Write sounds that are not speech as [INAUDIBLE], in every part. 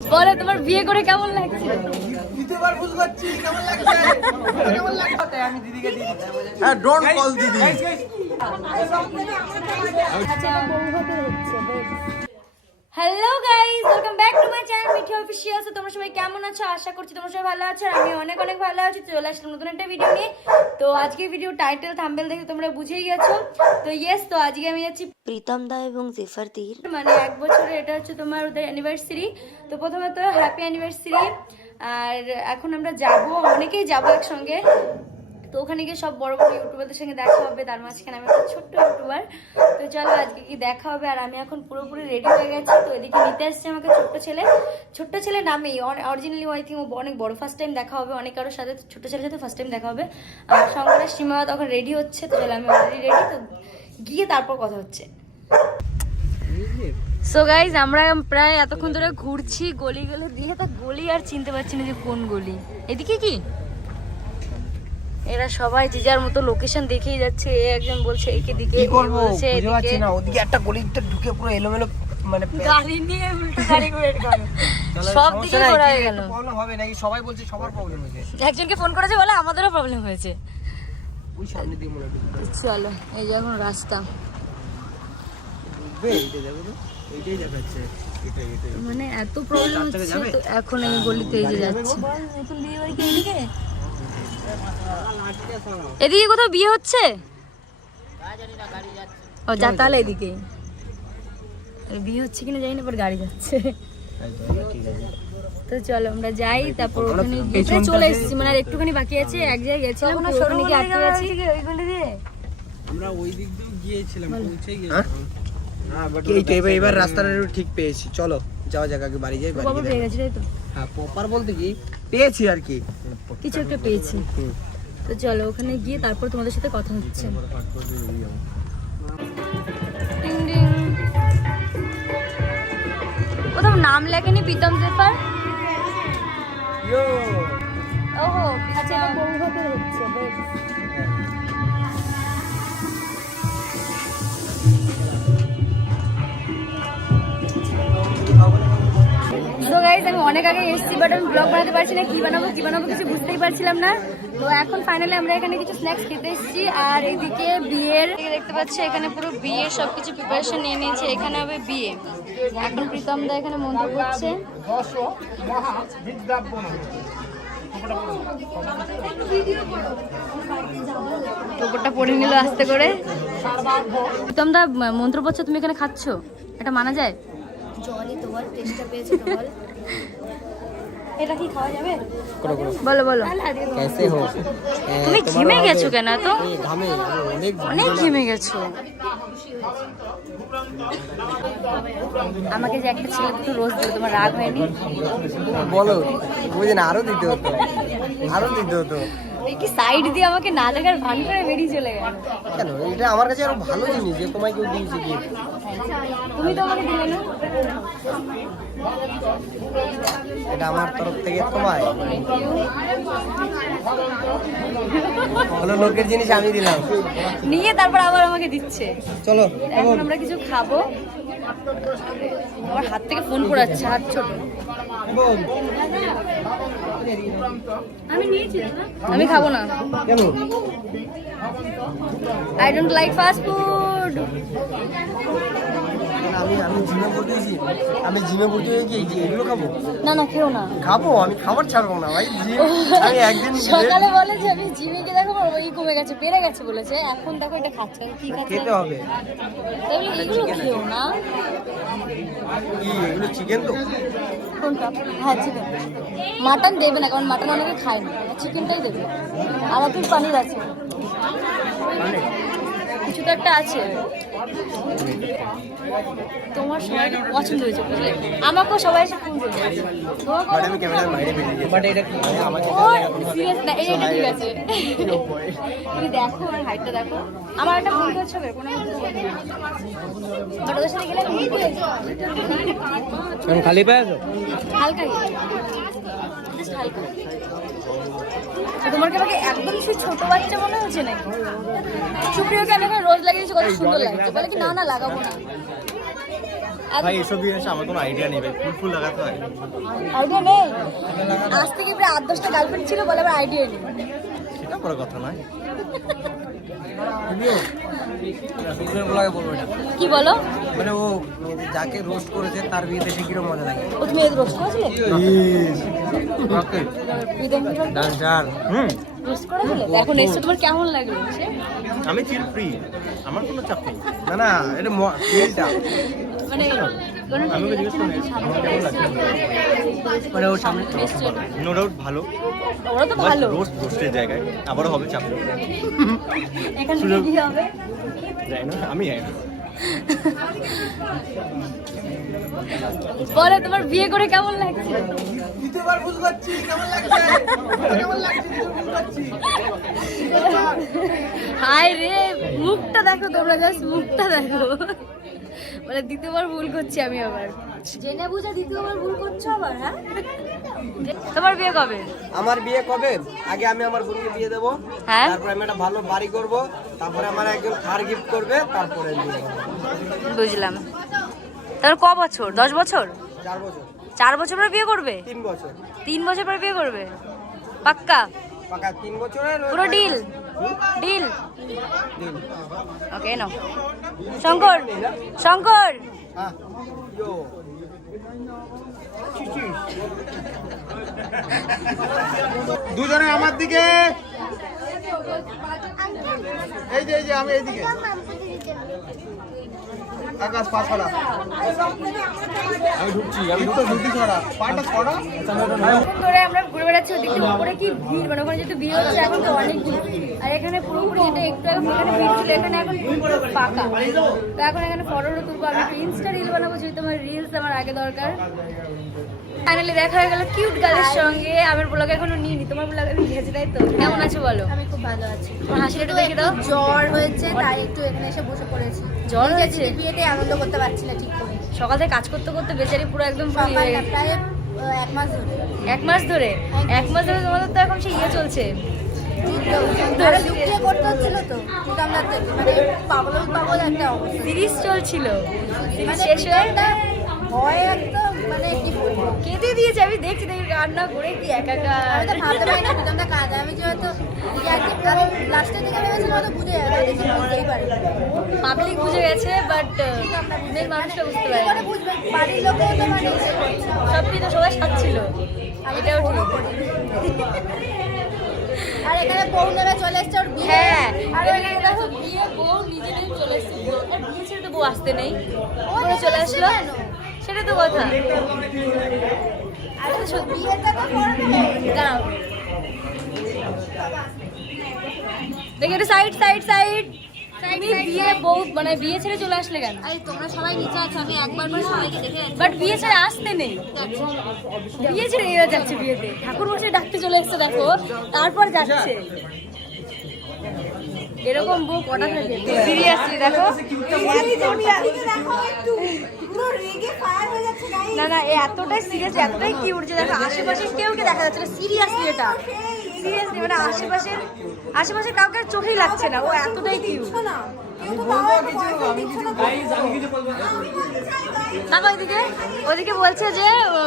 বলো তোমার বিয়ে করে কেমন লাগছে দ্বিতীয়বার বুঝ পাচ্ছি কেমন লাগছে কেমন লাগছে আমি দিদিকে দিই হ্যাঁ ডোন্ট কল দিদি আচ্ছা hello guys welcome back to my channel Mithi official তো তোমরা সবাই কেমন আছো? আশা করছি তোমরা সবাই ভালো আছো আর আমি অনেক অনেক ভালো আছি। তো চলে আসলাম নতুন একটা ভিডিও নিয়ে। তো আজকে ভিডিও টাইটেল থাম্বেল দেখে তোমরা বুঝেই গেছো। তো ইয়েস তো আজকে আমি যাচ্ছি প্রীতম দা এবং জেফারদির মানে এক বছরের এটা হচ্ছে তোমার ওদের অ্যানিভার্সারি তো প্রথমত হ্যাপি অ্যানিভার্সারি আর এখন আমরা যাব অনেকেই যাব একসঙ্গে। তো ওখানে গিয়ে সব বড় বড় ইউটিউবারদের সঙ্গে দেখা হবে, তার মাঝখানে আমি একটা ছোট্ট ইউটিউবার। তো চলো আজকে কি দেখা হবে, আর আমি এখন পুরোপুরি রেডি হয়ে গেছি। তো এদিকে নিতে আসছে আমাকে ছোট্ট ছেলে। ছোট্ট ছেলে নামেই অরিজিনালি আই থিঙ্ক অনেক বড় ফার্স্ট টাইম দেখা হবে, অনেক কারোর সাথে ছোট্ট ছেলের সাথে ফার্স্ট টাইম দেখা হবে। আর সঙ্গে সীমা তখন রেডি হচ্ছে, তো চলো আমি অলরেডি রেডি তো গিয়ে তারপর কথা হচ্ছে। সো গাইজ আমরা প্রায় এতক্ষণ ধরে ঘুরছি, গলি গলি দিয়ে, তা গলি আর চিনতে পারছি না যে কোন গলি। এদিকে কি? এরা সবাই যে যার মতো লোকেশন দেখেই যাচ্ছে। এ একজন বলছে একে দিকে কি করব বলছে বুঝতে পারছি না। ওদিকে একটা গলিতে ঢুকে পুরো এলোমেলো মানে গাড়ি নিয়ে উল্টো গাড়ি ওয়েট করে। সব দিকে ঘোরা হয়ে গেল। প্রবলেম হবে নাকি? সবাই বলছে সবার প্রবলেম হয়েছে। একজনকে ফোন করেছে বলে আমাদেরও প্রবলেম হয়েছে। ওই সামনে দিয়ে মনে চলো এই যে এখন রাস্তা। এইটা যাবে তো। এইটাই দেখাচ্ছে। মানে এত প্রবলেম হচ্ছে তো এখন এই গলিতে এই যে যাচ্ছে। নতুন বিয়ে বাড়ি কি এদিকে কোথাও বিয়ে হচ্ছে? ও যা তাহলে এদিকে বিয়ে হচ্ছে কিনা জানি না পর গাড়ি যাচ্ছে। তো চলো আমরা যাই তারপর ওখানে গিয়ে চলে এসেছি। মানে আর একটুখানি বাকি আছে এক জায়গায় গেছিলাম তো ওখানে গিয়ে আটকে গেছি। ওই গলি দিয়ে। আমরা ওই দিক দিয়েও গিয়েছিলাম পৌঁছে হ্যাঁ? হ্যাঁ বাট এবার রাস্তাটা ঠিক পেয়েছি। চলো যাওয়া যাক আগে বাড়ি যাই বাড়ি গিয়ে হ্যাঁ প্রপার বলতে কি পেয়েছি আর কি। কিছু একটা পেয়েছি। তো চলো ওখানে গিয়ে তারপর তোমাদের সাথে কথা হচ্ছে। কোথাও নাম লেখেনি প্রীতম জেফার ওহো আচ্ছা বৌভাতের হচ্ছে আমি অনেক আগে এসেছি বাট আমি ব্লগ বানাতে পারছি না কি বানাবো কি বানাবো কিছু বুঝতেই পারছিলাম না। তো এখন ফাইনালি আমরা এখানে কিছু স্ন্যাক্স খেতে এসেছি আর এদিকে বিয়ের দেখতে পাচ্ছি এখানে পুরো বিয়ের সবকিছু প্রিপারেশন নিয়ে নিয়েছে এখানে হবে বিয়ে। এখন প্রীতম দা এখানে মন্ত্র করছে টোপরটা পড়ে নিল আস্তে করে। প্রীতম দা মন্ত্র পড়ছো তুমি এখানে খাচ্ছ? এটা মানা যায়? জলই তোমার টেস্টটা পেয়েছে তোমার এটা কি খাওয়া যাবে বলো বলো कैसे हो তুমি ঘেমে গেছো কেন তো ঘামে অনেক অনেক ঘেমে গেছো আমাকে যে একটা ছেলে দুটো রোজ দিল তোমার রাগ হয়নি বলো বুঝে না আরো দিতে হতো আরও দিতে হতো কি সাইড দিয়ে আমাকে না দেখার ভান করে বেরিয়ে চলে গেল? কেন? এটা আমার কাছে আরও ভালো জিনিস যে তোমায় কেউ দিয়েছে কি তুমি তো আমাকে দিলে না? এটা আমার তরফ থেকে তোমায়। ভালো লোকের জিনিস আমি দিলাম। নিয়ে তারপর আবার আমাকে দিচ্ছে। চলো এখন আমরা কিছু খাব। আমার হাত থেকে ফোন পড়াচ্ছে হাত ছোট। আমি নিয়েছি আমি খাব না। I don't like fast food আমি আমি জিমে গেছি আমি জিমে এগুলো খাব? না না খেও না। খাব? আমি খাবার ছাড়বো না ভাই। জিম আমি একদিন সকালে বলে যে আমি জিমে গিয়ে দেখো আমার ওই কমে গেছে বেড়ে গেছে বলেছে। এখন দেখো এটা খাচ্ছে কি খাচ্ছে? খেতে হবে। তাহলে এগুলো খেও না। কি এগুলো চিকেন তো? কোনটা? হ্যাঁ চিকেন মাটন দেবে না কারণ মাটন অনেকে খায় না। চিকেনটাই দেবে। আর একটু পানির আছে। কিছু তো একটা আছে। তোমার সবাই পছন্দ হয়েছে বুঝলে? আমাকেও সবাই এসে ফোন করবে তোমাকেও বাট আমি ক্যামেরার বাইরে বেরিয়ে গেছি। বাট এটা কি? আমাকে ও সিরিয়াস না এই এটা ঠিক আছে। তুমি দেখো আর হাইটটা দেখো। আমার একটা ফোন করছে হবে কোনো বাট ওদের সাথে গেলে খালি পায়ে হালকা জাস্ট হালকা তোমার কি আমাকে একদম সেই ছোট বাচ্চা মনে হচ্ছে নাকি? সুপ্রিয় কেন রোজ লাগিয়েছে কত সুন্দর লাগছে। বলে কি না না লাগাবো না। ভাই এসব জিনিস আমার কোনো আইডিয়া নেই ভাই। ফুল ফুল লাগাতে হয়। আইডিয়া নেই? আজ থেকে প্রায় আট দশটা গার্লফ্রেন্ড ছিল বলে আমার আইডিয়া নেই। সেটা বড় কথা নয়। [LAUGHS] কি বলো? মানে ও যাকে রোস্ট করেছে তার বিয়েতে সে কীরকম মজা লাগে? ও তুমি রোস্ট করেছিলে? ওকে ডান্সার হুম। রোস্ট করেছিলে? এখন এসে তোমার কেমন লাগল? আমি চিল ফ্রি আমার কোনো চাপ নেই। না না এটা মানে মানে ওর সামনে নো ডাউট ভালো। ওরা তো ভালো। রোস্ট রোস্টের জায়গায়। আবারও হবে চাপ না আমি জানি না। বলো তোমার বিয়ে করে কেমন লাগছে? দ্বিতীয়বার ভুল করছি কেমন লাগছে? কেমন লাগছে ভুল করছি? হাই রে মুখটা দেখো তোমরা জাস্ট মুখটা দেখো। মানে দ্বিতীয়বার ভুল করছি আমি আবার। জেনে বুঝে দ্বিতীয়বার ভুল করছ আবার হ্যাঁ? তোমার বিয়ে কবে? আমার বিয়ে কবে? আগে আমি আমার বোনকে বিয়ে দেবো। হ্যাঁ? তারপরে আমি একটা ভালো বাড়ি করব। তারপরে আমার একজন কার গিফট করবে তারপরে। বুঝলাম। তাহলে ক বছর? দশ বছর? চার বছর। চার বছর পরে বিয়ে করবে? তিন বছর। তিন বছর পরে বিয়ে করবে? পাক্কা? পাকা তিন বছরের পুরো ডিল ডিল ডিল ওকে নাও। শঙ্কর শঙ্কর। দুজনে আমার দিকে। এই যে এই যে আমি এইদিকে। আকাশ পা ছড়া। আমি ঢুকছি আমি তো ঢুকছি। ছড়া। পাটা ছড়া। ধরে আমরা ঘুরে বেড়াচ্ছি ওদিকে উপরে কি ভিড়? মানে ওখানে যেহেতু বিয়ে হচ্ছে এখন তো অনেক ভিড়। আর এখানে পুরোপুরি এটা একটু আগে এখানে ভিড় ছিল এখানে এখন পুরো ফাঁকা। তো এখন এখানে তুলবো। আমি একটা ইনস্টা রিল বানাবো যেহেতু আমার রিলস আমার আগে দরকার? ফাইনালি দেখা হয়ে গেল কিউট গার্লের সঙ্গে। আমার ব্লগ এখনও নিইনি তোমার ব্লগ আমি নিয়েছি তাই তো? কেমন আছো বলো? আমি খুব ভালো আছি। হাসিটা একটু দেখে দাও। জ্বর তাই একটু এখানে এসে বসে পড়েছি। জ্বর হয়েছে? বিয়েতে আনন্দ করতে পারছি না ঠিক করে। সকাল থেকে কাজ করতে করতে বেচারি পুরো একদম। প্রায় এক মাস ধরে। এক মাস ধরে? এক মাস ধরে তোমাদের তো এখন সেই ইয়ে চলছে। মানে পাগল পাগল একটা অবস্থা। সিরিজ চলছিল। শেষ হয়ে ভিতরটা ভয়ে একদম মানে কি বলব কেঁদে দিয়েছে আমি দেখছি দেখি রান্না করে কি একাকার আমি ভাবতে পারি না দুজনটা কাজ আমি যেহেতু লাস্টের দিকে ভেবেছিলাম হয়তো বুঝে যাবে বুঝতেই পারি পাবলিক বুঝে গেছে বাট মেন মানুষটা বুঝতে পারে বাড়ির লোকেও তো মানে। সব কিছু সবাই সাচ্ছিল এটাও ঠিক। আর এখানে নেবে চলে এসছে ওর বিয়ে। হ্যাঁ। আর এখানে দেখো বিয়ে বউ নিজেদের চলে এসছে। আর বিয়ে ছেড়ে তো বউ আসতে নেই চলে আসলো। সেটা তো কথা। দেখি একটু সাইড সাইড সাইড বিয়ে বউ মানে বিয়ে ছেড়ে চলে আসলে কেন? এই তোমরা সবাই নিচে আছো আমি একবার করে সবাইকে দেখে বাট বিয়ে ছেড়ে আসতে নেই। বিয়ে ছেড়ে এরা যাচ্ছে বিয়েতে। ঠাকুর বসে ডাকতে চলে এসছে দেখো। তারপর যাচ্ছে। এরকম বউ কটা থাকে? সিরিয়াসলি দেখো। না না এ এতটাই সিরিয়াস এতটাই কিউট যে দেখো আশেপাশে কেউ কে দেখা যাচ্ছে না সিরিয়াসলি এটা। সিরিয়াসলি মানে আশেপাশের আশেপাশে কাউকে চোখেই লাগছে না ও এতটাই দেখো ওইদিকে ওইদিকে বলছে যে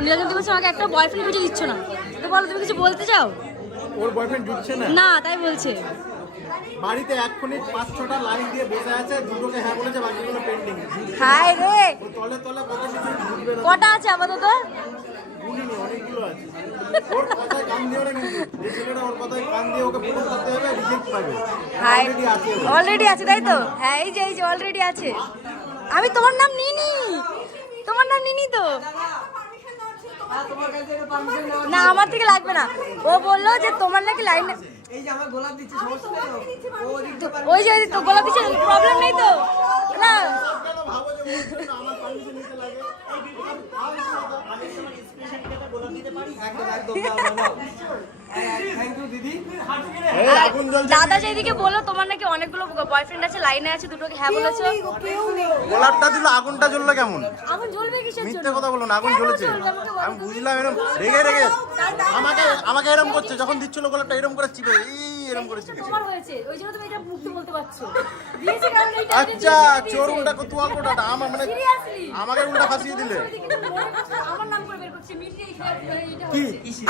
নীলাচন্দ্র বলছে আমাকে একটা বয়ফ্রেন্ড খুঁজে দিচ্ছ না। তো বলো তুমি কিছু বলতে চাও? ওর বয়ফ্রেন্ড না তাই বলছে। বাড়িতে এক্ষুনি পাঁচ ছটা লাইন দিয়ে বসে আছে দুটোকে হ্যাঁ বলেছে বাকিগুলো পেন্ডিং হাই রে! তলে তলে কত কিছু কটা আছে আপাতত? গুলিনি অনেকগুলো আছে। ওর কথায় কান দিও না কিন্তু। যে ছেলেটা ওর কথায় কান দিয়ে ওকে ফোন করতে হবে রিজেক্ট পাবে। হাই Already অলরেডি আছে তাই তো? হ্যাঁ এই যে এই যে অলরেডি আছে। আমি তোমার নাম নিনি তোমার নাম নিনি তো? না আমার থেকে লাগবে না। ও বলল যে তোমার নাকি লাইন এই যে আমার গোলাপ দিচ্ছে সমস্যা নেই ও ওদিক দিয়ে ওই যে তো গোলাপ দিচ্ছে প্রবলেম নেই তো। না। একদম একদম দাদা যেদিকে বলল তোমার নাকি অনেকগুলো বয়ফ্রেন্ড আছে লাইনে আছে দুটোকে হ্যাঁ বলেছ। গোলাপটা দিল আগুনটা জ্বললো কেমন? আগুন জ্বলবে কিসের মিথ্যে কথা বলুন আগুন কেন জ্বলেছে? আমাকে আমি বুঝলাম এরকম রেগে রেগে। আমাকে আমাকে এরম করছে যখন দিচ্ছিল গোলাপটা এরম করে চিপে এই এরকম করে জিজ্ঞেস তোমার হয়েছে ওই জন্য তুমি এটা মুক্ত বলতে পারছ। দিয়েছে কারণ এইটা আচ্ছা চোর উল্টা তুয়া কোটাটা আমার মানে আমাকে উল্টা ফাঁসিয়ে দিলে। আমার নাম করে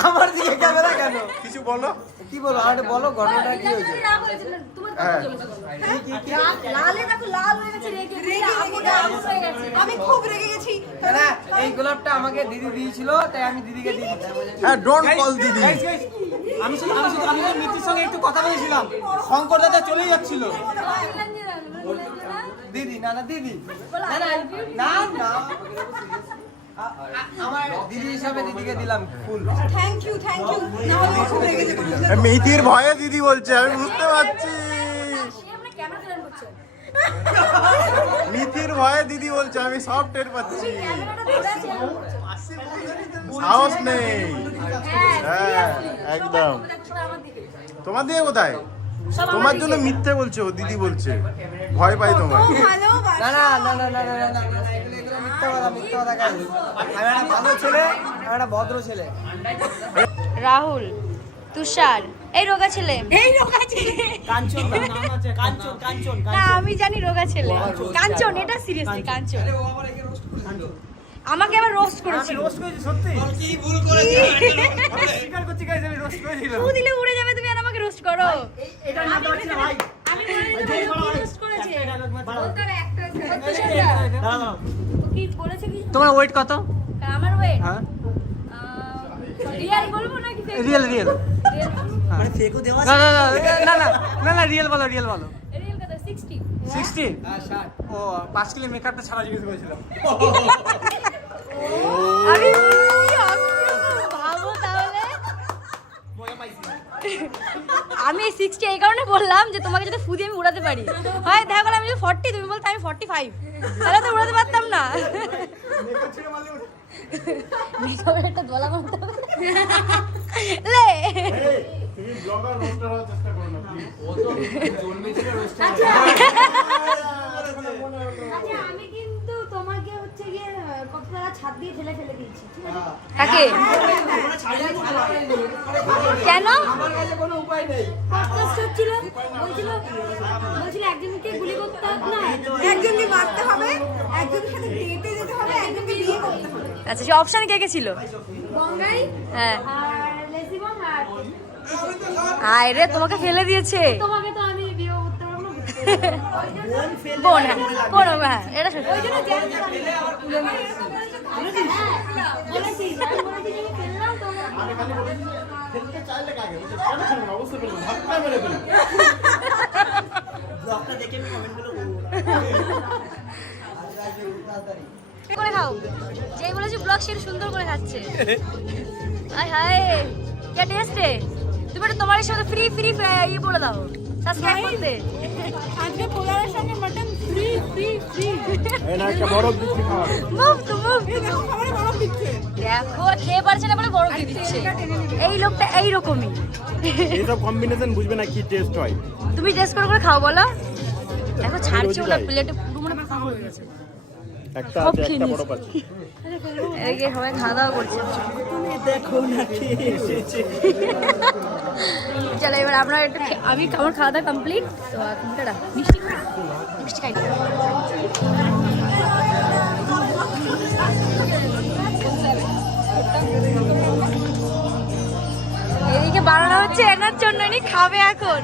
আমার দিকে ক্যামেরা কেন কিছু বলো কি বলো আর বলো ঘটনাটা কি হয়েছে হ্যাঁ। লালে দেখো লাল হয়ে গেছে রেগে রেগে আগুন আগুন হয়ে গেছে আমি খুব রেগে গেছি না এই গোলাপটা আমাকে দিদি দিয়েছিল তাই আমি দিদিকে দিয়ে হ্যাঁ ডোন্ট কল দিদি আমি শুধু আমি শুধু আমি শুধু সঙ্গে একটু কথা বলেছিলাম শঙ্কর দাদা চলেই যাচ্ছিল দিদি না না দিদি না না না না আ- আ- আমার দিদি হিসাবে দিদিকে দিলাম ফুল থ্যাংক ইউ থ্যাংক ইউ না হলে খুব রেগে যেত মিতির ভয়ে দিদি বলছে আমি বুঝতে পারছি মিতির ভয়ে দিদি বলছে আমি সব টের পাচ্ছি সাহস নেই হ্যাঁ হ্যাঁ, একদম। তোমার দিয়ে কোথায় তোমার। জন্য মিথ্যে বলছে ও দিদি বলছে ভয় পাই তোমায় ভালো না না না না না না না না না, এগুলো এগুলো মিথ্যা কথা মিথ্যা কথা guys। আমি একটা ভালো ছেলে আমি একটা ভদ্র ছেলে। রাহুল তুষার এই রোগা ছেলে। এই রোগা ছেলে। কাঞ্চন নাম আছে কাঞ্চন কাঞ্চন না আমি জানি রোগা ছেলে। কাঞ্চন এটা সিরিয়াসলি কাঞ্চন। আমাকে আবার রোস্ট করেছিল। রোস্ট করেছি সত্যি? কি ভুল করেছি? স্বীকার করছি গাইস আমি রোস্ট করেছিলাম। দিলে উড়ে যাবে তুমি আর আমাকে রোস্ট করো। এটা না ভাই। আমি বলে দিলাম কি রোস্ট করেছে। একটা দাঁড়াও। কি বলেছে কি? তোমার ওয়েট কত? আমার ওয়েট হ্যাঁ। রিয়াল বলব নাকি রিয়েল রিয়েল মানে ফেকও দেওয়া না না না না না না না রিয়েল বলো রিয়েল বলো। রিয়াল কত 60 সিক্সটি ও পাঁচ কিলো মেকআপটা ছাড়া জিজ্ঞেস করেছিলাম [LAUGHS] আমি সিক্সটি এই কারণে বললাম যে তোমাকে যদি ফুদি আমি উড়াতে পারি। হয় দেখা গেল আমি যদি ফর্টি তুমি বলতে আমি ফর্টি ফাইভ তাহলে তো উড়াতে পারতাম না। একটা দোলা মারতে লে তুমি ব্লগার রোস্টার হওয়ার চেষ্টা করো না আচ্ছা আমি কিন্তু তোমাকে হচ্ছে গিয়ে কত টাকা ছাদ দিয়ে ফেলে দিয়েছি ঠিক আছে? কাকে? কেন? আমার কাছে কোনো উপায় নেই। পডকাস্ট হচ্ছিল? বলছিল বলছিল একজনকে গুলি করতে হবে। না একজনকে মারতে হবে একজনের সাথে ডেটে যেতে হবে একজনকে বিয়ে করতে হবে। আচ্ছা সে অপশন কে কে ছিল? হ্যাঁ। আর লেসিবম আর আয় রে তোমাকে ফেলে দিয়েছে। তোমাকে তো আমি বিয়ে করতে পারব না। বোন হ্যাঁ বোন হ্যাঁ এটা সত্যি। করে খাও। যে বলেছি ব্লগ সেটা সুন্দর করে খাচ্ছে। আয় হায় টেস্টে তোমার সঙ্গে ফ্রি ফ্রি ইয়ে বলে দাও। সাবস্ক্রাইব করতে। আজকে পোলারের সঙ্গে ফ্রি ফ্রি একটা বরফ দিচ্ছি খাওয়া। মুভ টু মুভ দেখো খাবারে বরফ দিচ্ছে দেখো খেয়ে পারছে না বলে বড় দিয়ে দিচ্ছে এই লোকটা এই রকমই এইসব কম্বিনেশন বুঝবে না কি টেস্ট হয়। তুমি টেস্ট করে করে খাও বলো। দেখো ছাড়ছে ওটা প্লেটে পুরো মনে হয় ফাঁকা হয়ে গেছে। একটা আছে একটা নিয়েছে। বরফ এদিকে সবাই খাওয়া দাওয়া করছে। চলো এবার আপনার একটু আমি আমার খাওয়া দাওয়া কমপ্লিট তো এখন মিষ্টি। মিষ্টি খাই এদিকে বানানো হচ্ছে এনার জন্য ইনি খাবে এখন।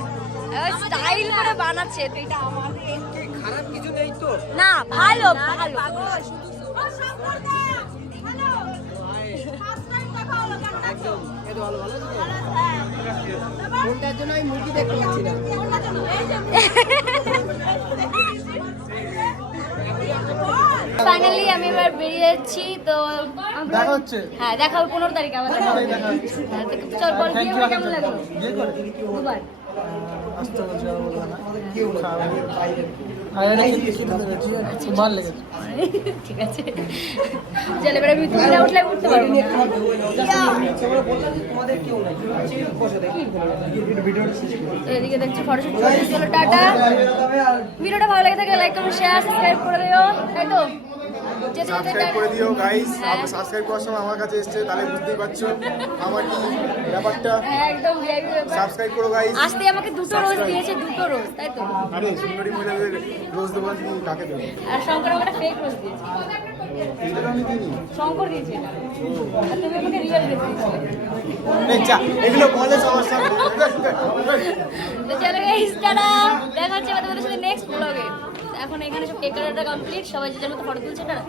স্টাইল করে বানাচ্ছে তো এটা আমার খারাপ কিছু নেই তো। না ভালো ভালো। একদম এটা ভালো ভালো কোনটার জন্য আমি মুরগি দেখতে পাচ্ছি না? ফাইনালি আমি এবার বেরিয়ে যাচ্ছি তো দেখা হচ্ছে। হ্যাঁ দেখা হবে পনেরো তারিখ আবার দেখা হবে। হ্যাঁ, চল বল বিয়ে করে কেমন লাগল? দুবার। ঠিক আছে। চল এবার আমি তুমি না উঠলে উঠতে পারব। এদিকে দেখছি ফটোশুট চলছে। চলো টাটা। ভিডিওটা ভালো লেগে থাকলে লাইক করো শেয়ার সাবস্ক্রাইব করে দিও। তাই তো? সাবস্ক্রাইব করে দিও গাইস হ্যাঁ। সাবস্ক্রাইব করার সময় আমার কাছে এসছে তাহলে বুঝতেই পারছ আমার কি ব্যাপারটা। একদম। সাবস্ক্রাইব করো গাইস আসতে আমাকে দুটো রোজ দিয়েছে দুটো রোজ তাই তো? আরে সুন্দরী মহিলাদের রোজ দেবো কি কাকে দেবো? আর শঙ্কর আমাকে ফেক রোজ দিয়েছে। এইটা আমি দিইনি। শঙ্কর দিয়েছে এটা। আর তুমি আমাকে রিয়েল দিয়েছে। এগুলো বলে সবার সামনে। তো চলো গাইস টাটা। দেখা হচ্ছে তোমাদের সাথে নেক্সট ব্লগে এখন এখানে সব কেক কাটাটা কমপ্লিট সবাই যে মতো ফটো তুলছে টাটা